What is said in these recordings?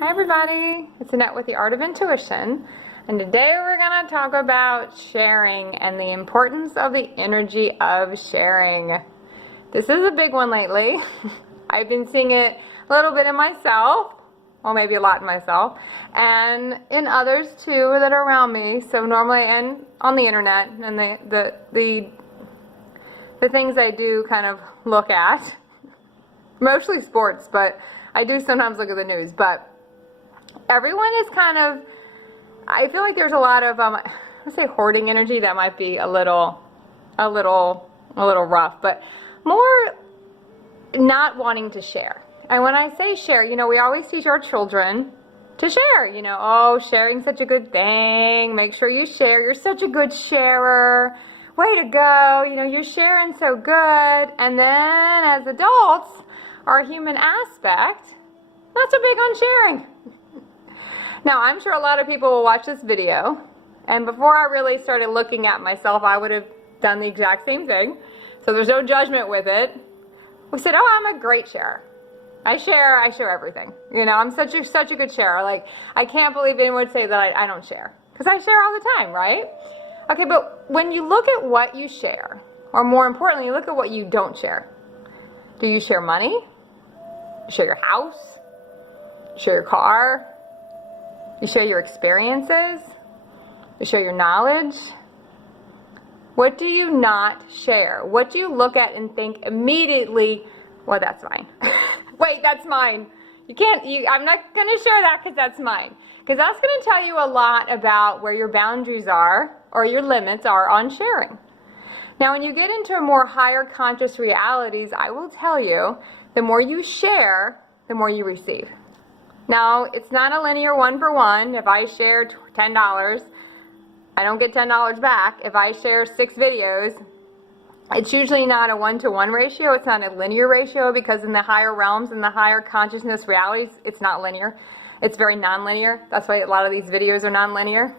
Hi everybody, it's Annette with The Art of Intuition, and today we're going to talk about sharing and the importance of the energy of sharing. This is a big one lately. I've been seeing it a little bit in myself, well maybe a lot in myself, and in others too that are around me, so normally and on the internet and the things I do kind of look at, mostly sports, but I do sometimes look at the news, but everyone is kind of, I feel like there's a lot of, I would say hoarding energy. That might be a little rough, but more not wanting to share. And when I say share, you know, we always teach our children to share, you know, oh, sharing's such a good thing. Make sure you share. You're such a good sharer. Way to go. You know, you're sharing so good. And then as adults, our human aspect, not so big on sharing. Now, I'm sure a lot of people will watch this video, and before I really started looking at myself, I would have done the exact same thing. So there's no judgment with it. We said, oh, I'm a great sharer. I share everything. You know, I'm such a good sharer. Like, I can't believe anyone would say that I don't share, because I share all the time, right? Okay, but when you look at what you share, or more importantly, you look at what you don't share. Do you share money? You share your house? You share your car? You share your experiences? You share your knowledge? What do you not share? What do you look at and think immediately, well, that's mine. Wait, that's mine. I'm not going to share that because that's mine. Because that's going to tell you a lot about where your boundaries are or your limits are on sharing. Now, when you get into more higher conscious realities, I will tell you, the more you share, the more you receive. Now, it's not a linear one-for-one. If I share $10, I don't get $10 back. If I share 6 videos, it's usually not a 1-to-1 ratio. It's not a linear ratio, because in the higher realms, in the higher consciousness realities, it's not linear. It's very non-linear. That's why a lot of these videos are non-linear.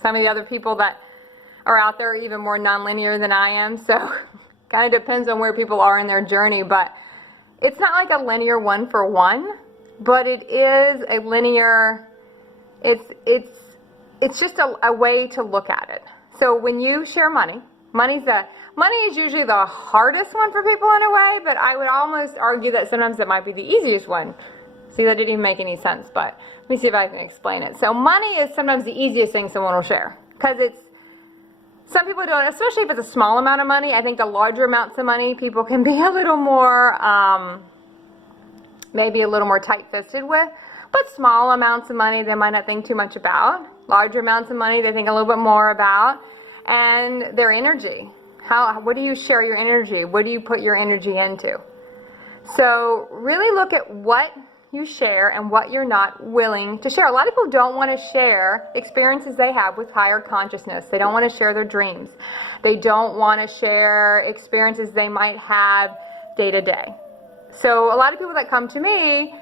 Some of the other people that are out there are even more non-linear than I am, so kind of depends on where people are in their journey, but it's not like a linear one-for-one. But it is a linear, it's just a way to look at it. So when you share money, money is usually the hardest one for people in a way, but I would almost argue that sometimes it might be the easiest one. See, that didn't even make any sense, but let me see if I can explain it. So money is sometimes the easiest thing someone will share, because some people don't, especially if it's a small amount of money. I think the larger amounts of money, people can be a little more, maybe a little more tight-fisted with, but small amounts of money they might not think too much about. Larger amounts of money they think a little bit more about, and their energy. What do you share your energy? What do you put your energy into? So really look at what you share and what you're not willing to share. A lot of people don't want to share experiences they have with higher consciousness. They don't want to share their dreams. They don't want to share experiences they might have day to day. So a lot of people that come to me,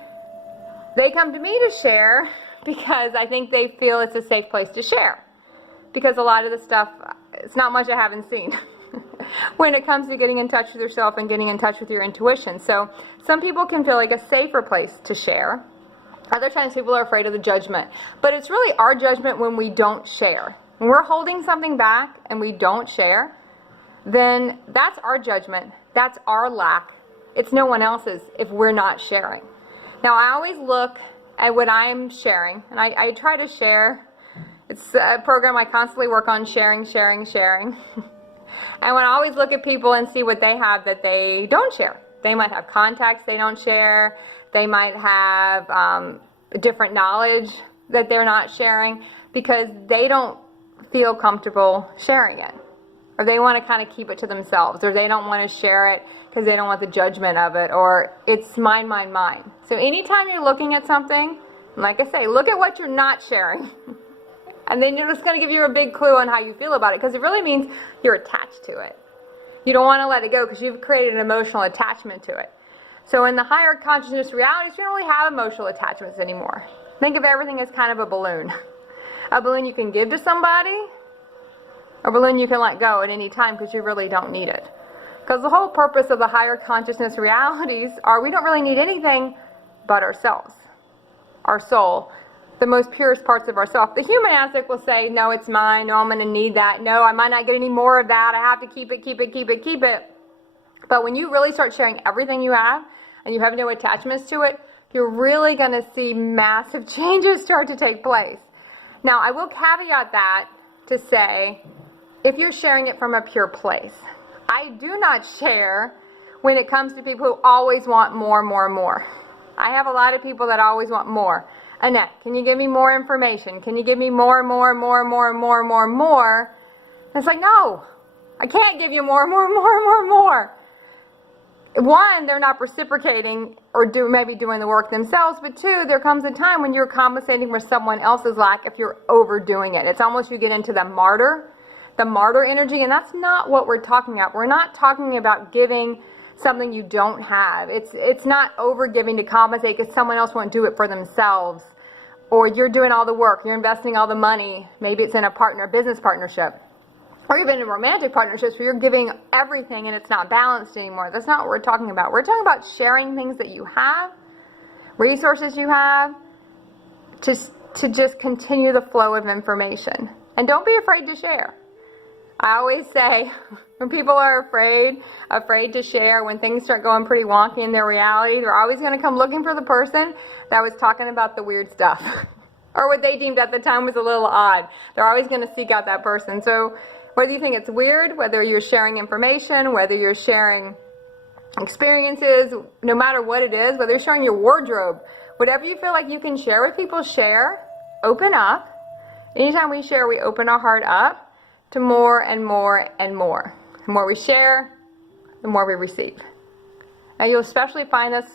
they come to me to share because I think they feel it's a safe place to share. Because a lot of the stuff, it's not much I haven't seen when it comes to getting in touch with yourself and getting in touch with your intuition. So some people can feel like a safer place to share. Other times people are afraid of the judgment. But it's really our judgment when we don't share. When we're holding something back and we don't share, then that's our judgment. That's our lack. It's no one else's if we're not sharing. Now, I always look at what I'm sharing, and I try to share. It's a program I constantly work on, sharing. And when I always look at people and see what they have that they don't share. They might have contacts they don't share. They might have different knowledge that they're not sharing because they don't feel comfortable sharing it. Or they want to kind of keep it to themselves, or they don't want to share it because they don't want the judgment of it, or it's mine. So anytime you're looking at something, like I say, look at what you're not sharing. And then you're just going to give you a big clue on how you feel about it, because it really means you're attached to it. You don't want to let it go because you've created an emotional attachment to it. So in the higher consciousness realities, you don't really have emotional attachments anymore. Think of everything as kind of a balloon. A balloon you can give to somebody, a balloon you can let go at any time because you really don't need it. Because the whole purpose of the higher consciousness realities are we don't really need anything but ourselves. our soul, the most purest parts of ourself. The human aspect will say, no, it's mine. No, I'm going to need that. No, I might not get any more of that. I have to keep it, keep it, keep it, keep it. But when you really start sharing everything you have and you have no attachments to it, you're really going to see massive changes start to take place. Now, I will caveat that to say, if you're sharing it from a pure place, I do not share when it comes to people who always want more, more, more. I have a lot of people that always want more. Annette, can you give me more information? Can you give me more, more, more, more, more, more, more? And it's like, no, I can't give you more, more, more, more, more. One, they're not reciprocating or maybe doing the work themselves, but two, there comes a time when you're compensating for someone else's lack if you're overdoing it. It's almost you get into the martyr energy, and that's not what we're talking about. We're not talking about giving something you don't have. It's not over-giving to compensate because someone else won't do it for themselves, or you're doing all the work, you're investing all the money, maybe it's in a business partnership, or even in romantic partnerships where you're giving everything and it's not balanced anymore. That's not what we're talking about. We're talking about sharing things that you have, resources you have, to just continue the flow of information. And don't be afraid to share. I always say, when people are afraid to share, when things start going pretty wonky in their reality, they're always going to come looking for the person that was talking about the weird stuff. Or what they deemed at the time was a little odd. They're always going to seek out that person. So whether you think it's weird, whether you're sharing information, whether you're sharing experiences, no matter what it is, whether you're sharing your wardrobe, whatever you feel like you can share with people, share, open up. Anytime we share, we open our heart up to more and more and more. The more we share, the more we receive. Now you'll especially find this,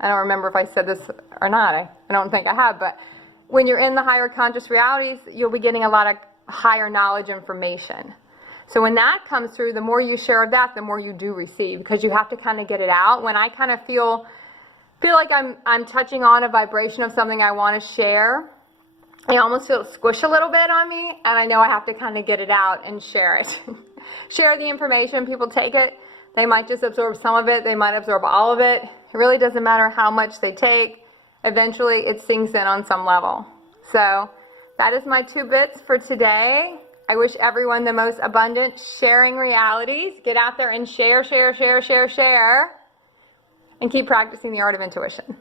I don't remember if I said this or not, I don't think I have, but when you're in the higher conscious realities, you'll be getting a lot of higher knowledge information. So when that comes through, the more you share of that, the more you do receive, because you have to kind of get it out. When I kind of feel like I'm touching on a vibration of something I want to share, I almost feel it squish a little bit on me, and I know I have to kind of get it out and share it. Share the information. People take it. They might just absorb some of it. They might absorb all of it. It really doesn't matter how much they take. Eventually, it sinks in on some level. So that is my 2 bits for today. I wish everyone the most abundant sharing realities. Get out there and share, share, share, share, share, and keep practicing the art of intuition.